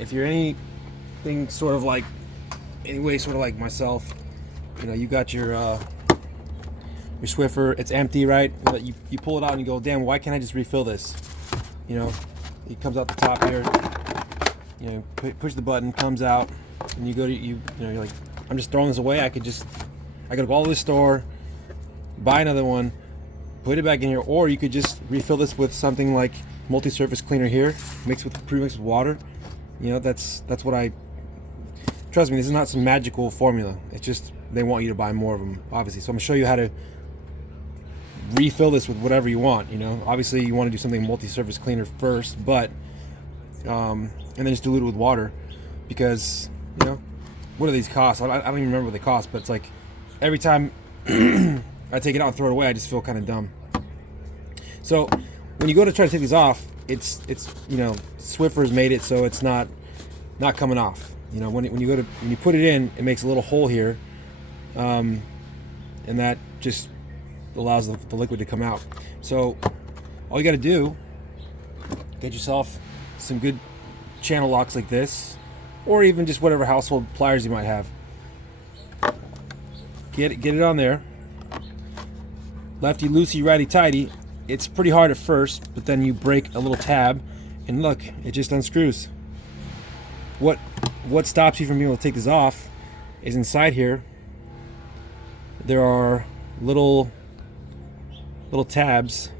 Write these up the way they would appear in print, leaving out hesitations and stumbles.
if you're anything sort of like, anyway, sort of like myself, you know, you got your Swiffer, it's empty, right? You pull it out and you go, damn, why can't I just refill this? You know, it comes out the top here. You know, push the button, comes out, and you go to you know, you're like, I'm just throwing this away. I could go all to the store, buy another one, put it back in here, or you could just refill this with something like multi-surface cleaner here, pre-mixed with water. You know, that's what I. Trust me, this is not some magical formula. It's just they want you to buy more of them, obviously. So I'm gonna show you how to refill this with whatever you want. You know, obviously you want to do something multi-surface cleaner first, but and then just dilute it with water, because you know, what do these cost? I don't even remember what they cost, but it's like every time I take it out and throw it away, I just feel kind of dumb. So when you go to try to take these off, it's you know, Swiffer's made it so it's not coming off. You know, when you put it in, it makes a little hole here, and that just allows the liquid to come out. So all you got to do, get yourself some good channel locks like this, or even just whatever household pliers you might have. Get it on there. Lefty loosey, righty tighty. It's pretty hard at first, but then you break a little tab, and look, it just unscrews. What stops you from being able to take this off is inside here there are little tabs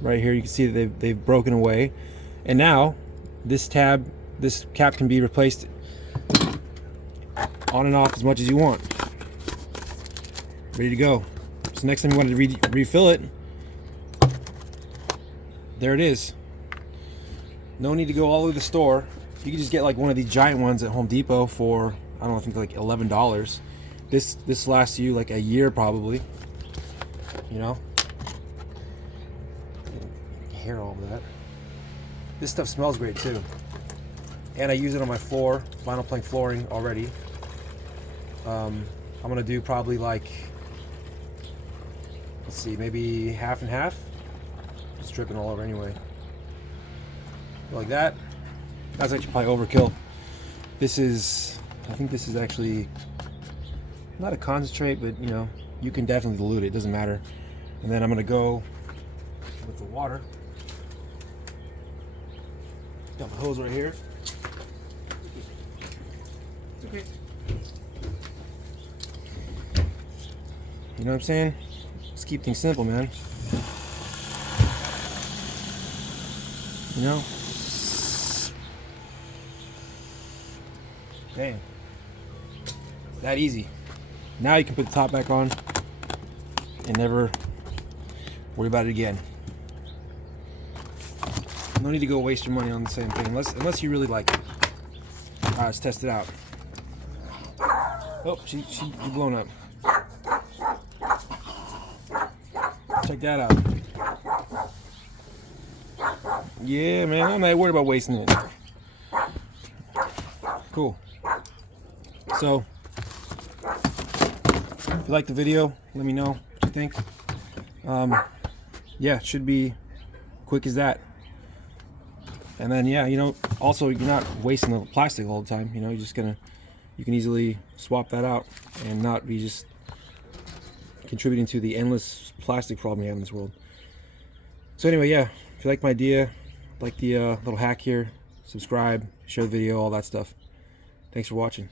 right here. You can see that they've broken away, and now this cap can be replaced on and off as much as you want. Ready to go. So next time you want to refill it, there it is. No need to go all the way to the store. You can just get like one of these giant ones at Home Depot for, I don't know, I think like $11. This lasts you like a year probably. You know, hear all of that. This stuff smells great too, and I use it on my floor, vinyl plank flooring already. I'm gonna do probably like, let's see, maybe half and half. It's dripping all over anyway. Like that. That's actually probably overkill. I think this is actually not a concentrate, but you know, you can definitely dilute it, doesn't matter. And then I'm gonna go with the water. Got my hose right here. It's okay. You know what I'm saying? Let's keep things simple, man. You know? Damn. That easy. Now you can put the top back on and never worry about it again. No need to go waste your money on the same thing unless you really like it. Alright, let's test it out. Oh, she's blown up. Check that out. Yeah, man, I'm not worried about wasting it. Cool. So, if you like the video, let me know what you think. Yeah, it should be quick as that. And then, yeah, you know, also you're not wasting the plastic all the time. You know, you can easily swap that out and not be just contributing to the endless plastic problem we have in this world. So anyway, yeah, if you like my idea, like the little hack here, subscribe, share the video, all that stuff. Thanks for watching.